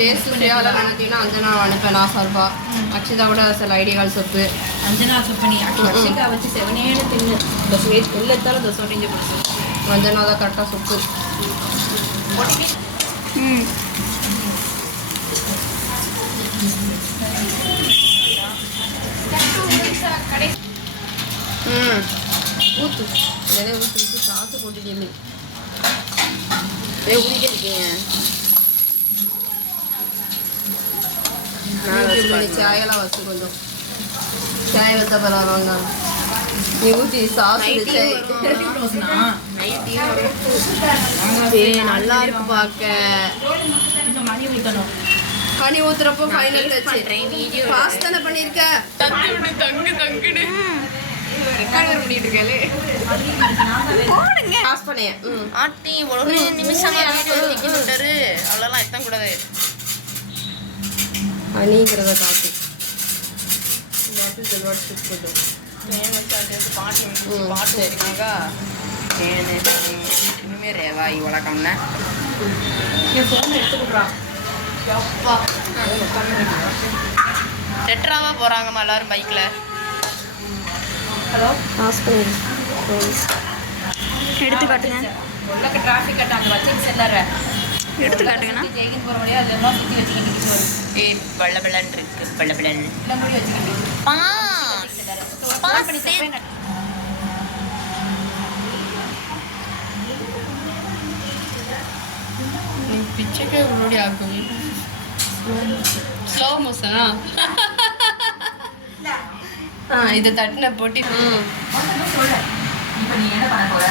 Taste செய்யாத நினைத்தீங்கன்னா அஞ்சனா அனுப்பேன் நான் சார்பா. அக்ஷிதா கூட சில ஐடியாக்கள் சொப்பு அஞ்சனா சொப்பனி அக்ஷிதா வச்சு செவனேன்னு தின்னு தோசை எல்லாத்தாலும் தோசை ஒட்டிஞ்சு பிடிச்சி அஞ்சனா தான் கரெக்டாக சொப்பு. ஊற்று நிறைய ஊற்றி ஊற்றி காசு போட்டுட்டே ஊற்றிட்டே இருக்கீங்க. சாயெல்லாம் வச்சு கொஞ்சம் சாய வச்சா பரவாயில்ல. நீ ஊற்றி சாஸ் நல்லா இருக்கு பார்க்க. பனி ஊத்துறப்போ ஃபைனல் டச். ஃபாஸ்ட் தானே பண்ணியிருக்க. தங்கு தங்குன்னு ரெக்கார்ட் பண்ணிட்டு இருக்காளே. பாஸ் பண்ணேன். ஆட்டி ஒரு நிமிஷம் வீடியோ விட்டாரு. அவ்வளோலாம் எத்தனை கூடாது. பனிங்கிறத காட்டு பாட்டு செல்வாடு ஸ்டிச் போட்டோம். பாட்டு பாட்டு சரினாக்கா இனிமே ரேவா இவ்வளோ கம்ன என் ஃபோன் எடுத்துக்கிட்றான். எப்பா ரெட்ராவாக போகிறாங்கம்மா எல்லோரும் பைக்கில். ஹலோ பாஸ் பண்ணி எடுத்து காட்டுங்க. உள்ளக்க டிராஃபிக் கட்ட அங்கே வச்சு செல்லார எடுத்து காட்டுங்கண்ணா. ஜெயிக்கின் போகிற வழியாக அதெல்லாம் சுற்றி வச்சுக்கிட்டு ஏ வெள்ளை இருக்கு வெள்ளை இல்லை முடி வச்சுக்கிட்டு பிச்சைக்கே உன்னோட ஆகும். ஸ்லோ மோஷனா இதை தட்டின போட்டி. இப்போ நீ என்ன பண்ண போற?